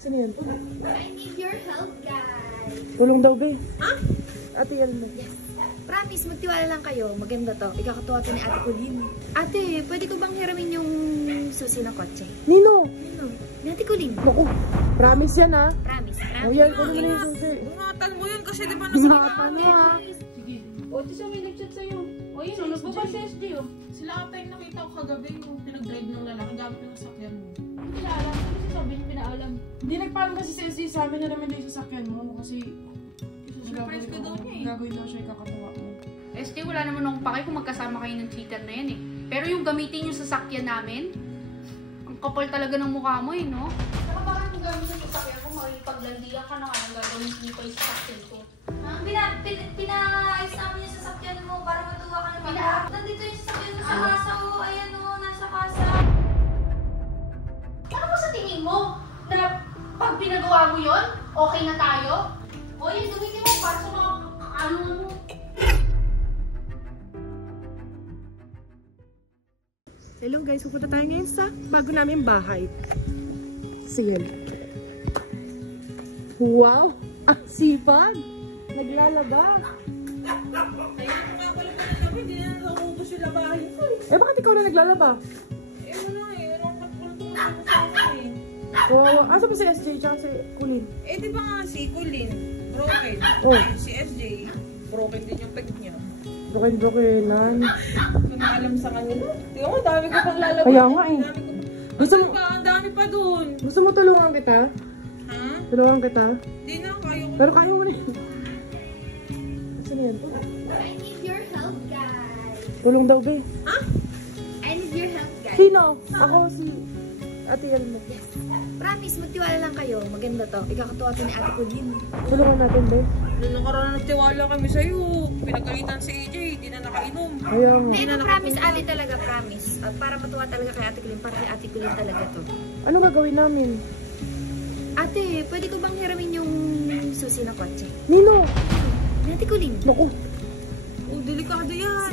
Sino yan? I need your help, guys. Tulong daw, be. Ha? Ate, yan mo. Yes. Promise, magtiwala lang kayo. Maganda to. Ikakatuwa to ni Ate Colleen. Ate, pwede ko bang hiramin yung susi ng kotse? Nino! Ano? Ni Ate Colleen. Naku, promise yan ha. Promise. O yan, kung ano yung susi. Ingatan mo yun kasi di ba Ingatan mo ha. Sige. O, ito siya may nag-chat sa'yo. O yun, so, nagbaba si SJ o. Sila ata yung nakita ko kagabi yung pinag-drive ng lalaki gamit ng sasakyan mo. Hindi pinaalam. Ano siya sabi niya pinaalam? Hindi nagpaalam kasi si SJ sa amin na naman yung sasakyan mo kasi Surprise ka daw niya eh. gagawin daw siya ikakatuwa mo. SJ, wala naman akong pake kung magkasama kayo ng cheater na yan eh. Pero yung gamitin yung sasakyan namin, ang kapal talaga ng mukha mo eh, no? Saka bakit kung gamitin yung sasakyan ko, makikipaglandian ka na nga nang gagawin dito yung sasakyan ko. Pinaayos namin yung sasakyan mo para matuwa ka naman. Nandito yung sasakyan mo sa kasa. O, ayan o, nasa kasa. Ano mo sa tingin mo? Na pag pinagawa mo yun, okay na tayo? O yan, gamitin mo para sa mga ano mo. Hello guys, pupunta tayo ngayon sa bago namin bahay. Sige. Wow! Ang sipag! Naglalaba! Kaya nga pala pa ng gabi, hindi na naubos yung labahin ko eh. Eh bakit ikaw na naglalaba? Eh wala eh, walang katulong sa kasama eh. Wow! Asa ba si SJ tsaka si Colleen? Eh di ba nga si Colleen, broken. Oh. Eh, si SJ, broken din yung peg niya. Broken-brokenan. Kung alam sa kanila. Di ko, dami ko pang lalabas. Kaya nga eh. Gusto mo, Ang dami pa dun. gusto mo tulungan kita? Ha? Tulungan kita? Di na, kaya ko. Pero kaya mo na yun. Sino yan? I need your help, guys. Tulong daw, be. Ha? I need your help, guys. Sino? Ako si Ate Elmo. Yes. Promise, magtiwala lang kayo. Maganda to. Ikakatuwa to ni Ate Colleen. Tulungan natin, be. Nung nakaraan nagtiwala kami sa'yo, pinagalitan si AJ, di na nakainom. Ayaw mo. Hindi, ito promise, Ate talaga, promise. At para matuwa talaga kay Ate Colleen, para kay Ate Colleen talaga to. Ano gagawin namin? Ate, pwede ko bang hiramin yung susi ng kotse? Nino! Ni Ate Colleen. Naku! Oh, delikado yan.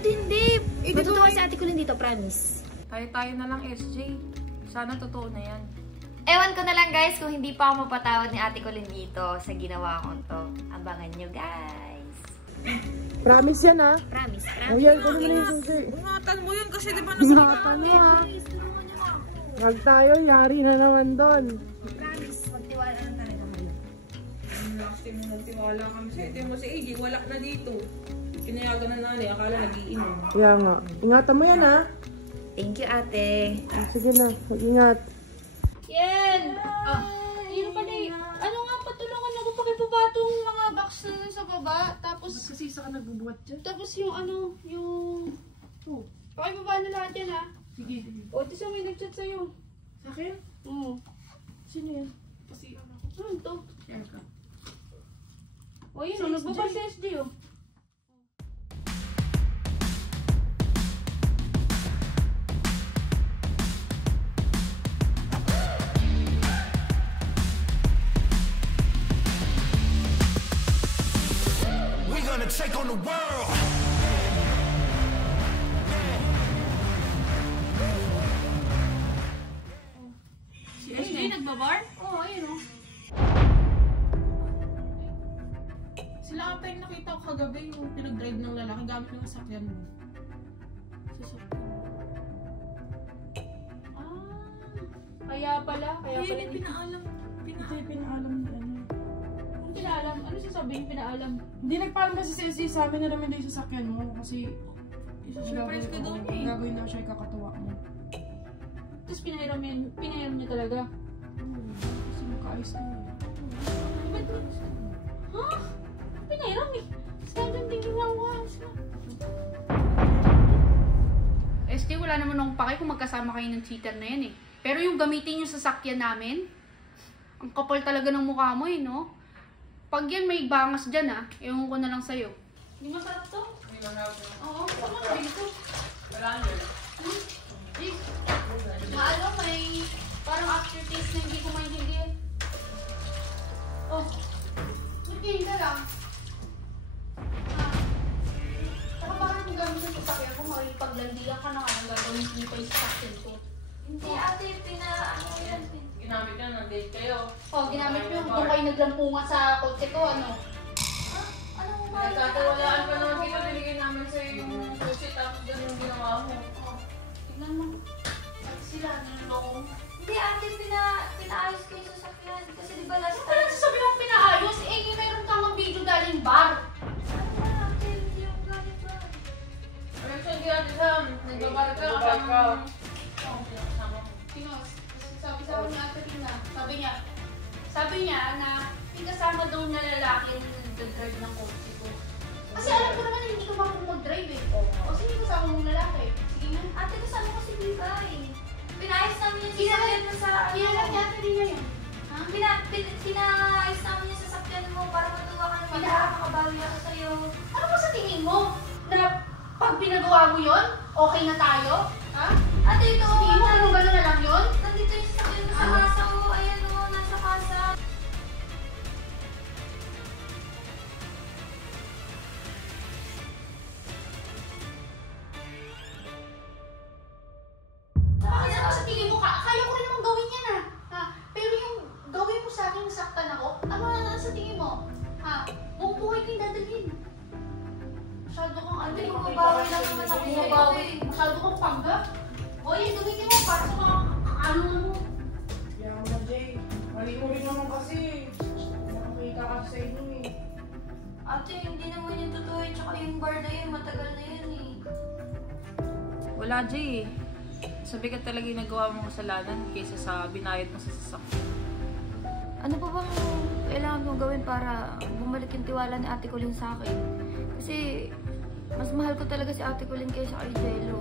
Hindi. Matutuwa si Ate Colleen dito, promise. Tayo na lang SJ. Sana totoo na yan. Ewan ko na lang guys kung hindi pa ako mapatawad ni Ate Colleen dito sa ginawa kong to. Abangan nyo guys. Promise yan ha. Promise, O promise. yan, kung ano na yung susi. Ingatan mo yun kasi di ba Ingatan mo ha. Wag tayo, yari na naman doon. Promise, magtiwala lang talaga mo. Last time na nagtiwala kami sa'yo, ito mo si AJ, wala na dito. Pinayagan na nanay, akala nagiinom. Kaya nga. Ingatan mo yan ha. Thank you, ate. Sige na, mag-ingat. Yen! Ah, yun pala eh. Ano nga, patulungan ako pakipabatong mga box na sa baba. Tapos, Kasi isa ka nagbubuhat dyan. tapos yung ano, yung... Oh, pakibaba na lahat yan ha. Sige. O, ito siya may nag-chat sa'yo. Sa akin? Oo. Sino yan? Kasi ano ko. Ano to? Share ka. O, yun o, nagbaba si SJ o. Take on the world. Si SJ nagbabar? Oo, ayun o. Sila ata yung nakita ko kagabi yung pinag-drive ng lalaki gamit ng sasakyan mo. Kaya pala Hindi hindi pinaalam. Hindi pinaalam na ano. pinaalam. Ano siya sabihin pinaalam? Hindi nagpaalam kasi si SJ sa amin na naman yung sasakyan mo kasi Surprise ka daw niya eh. gagawin daw siya ikakatuwa mo. Tapos pinahiram niya talaga. Kasi makaayos ka na. Ba't mo? Ha? Pinahiram eh. Standard din yung lawas. SJ, wala naman akong pake kung magkasama kayo ng cheater na yan eh. Pero yung gamitin yung sasakyan namin, ang kapal talaga ng mukha mo eh, no? Pag yan may bangas dyan ah, ewan ko na lang sa'yo. Hindi masarap to? Oo, tama na dito. Maano, may parang aftertaste na hindi ko maintindihan. Oh, magkain ka lang. Saka bakit kung gamitin yung sasakyan ko, makikipaglandian ka na nga nang gagawin dito yung sasakyan ko. Hindi ate, ano yan? Ginamit na ng date kayo. Oh, ginamit nyo. Doon kayo naglampungan sa kotse ko, ano? Anong mahal na Nagkatiwalaan pa naman kita, binigay namin sa'yo yung sushi, tapos ganun yung ginawa mo. Oh, tignan mo. At sila, niloloko mo. Hindi ate, pinaayos ko yung sasakyan. Kasi di ba last Ano pala sasabi mong pinaayos? Eh, mayroon kang mga video galing bar. Ano na ate, hindi yung galit ba? Ano siya, hindi ate Sam, nagbabar ka, kasama mo. Oh, Kasama mo. sino? Sabi ni Ate Tina, sabi niya na may kasama daw na lalaki yung nag-drive ng kotse ko. Kasi alam ko naman na hindi ko marunong mag-drive eh. O sige, kasama mong lalaki. Sige nga. Ate, kasama ko si Bibay. Pinaayos namin yung sasakyan mo sa... Kailan niya Ate Tina yun? Ha? Pinaayos namin yung sasakyan mo para matuwa ka naman. Makakabawi ako sa'yo. Ano ba sa tingin mo? Na pag pinagawa mo yun, okay na tayo? Ha? Ate, ito. Tingin mo ano gano'n na lang yun? Nandito yung sasakyan mo sa kasa ko. Ayan o, nasa kasa. Bakit ano sa tingin mo? Kaya ko rin namang gawin yan ha? Pero yung gawin mo sa akin, nasaktan ako, ano sa tingin mo? Ha? Buong buhay ko yung dadalhin. Masyado kang ano eh. Bumabawi lang naman ako sa'yo Bumabawi. eh. Masyado kang panggap. Hoy, gamitin mo para sa mga ano mo. Kaya mo, Jay. Mali mo rin naman kasi. Nakakita kasi sa inyo eh. Ate, hindi naman yung totoo yun. Tsaka yung bar na yun, matagal na yun eh. Wala, Jay. Sabi ka talaga yung nagawa mong kasalanan kaysa sa binayad mo sa sasakyan. Ano pa bang kailangan kong gawin para bumalik yung tiwala ni Ate Colleen sa akin? Kasi mas mahal ko talaga si Ate Colleen kaysa kay Jello.